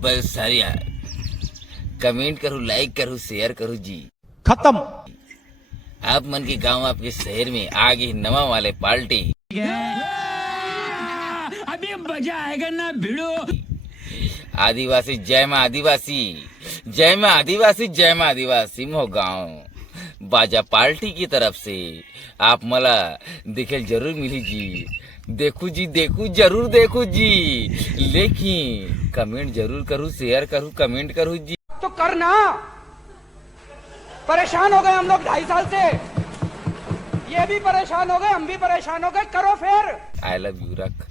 बस सारी कमेंट करूँ, लाइक करूँ, शेयर करूँ जी। खत्म। आप मन के गांव, आपके शहर में आ गई नवा वाले पार्टी। अभी मजा आएगा ना भिड़ो। आदिवासी जय मां आदिवासी, जय मां आदिवासी, जय मां आदिवासी। मो गाँव बाजा पार्टी की तरफ से आप मला दिखेल जरूर मिली जी। देखू जी, देखू, जरूर देखू जी। लेकिन कमेंट जरूर करूँ, शेयर करूँ, कमेंट करूँ जी। तो करना, परेशान हो गए हम लोग 2.5 साल से, ये भी परेशान हो गए, हम भी परेशान हो गए, करो फिर। आई लव यू रख।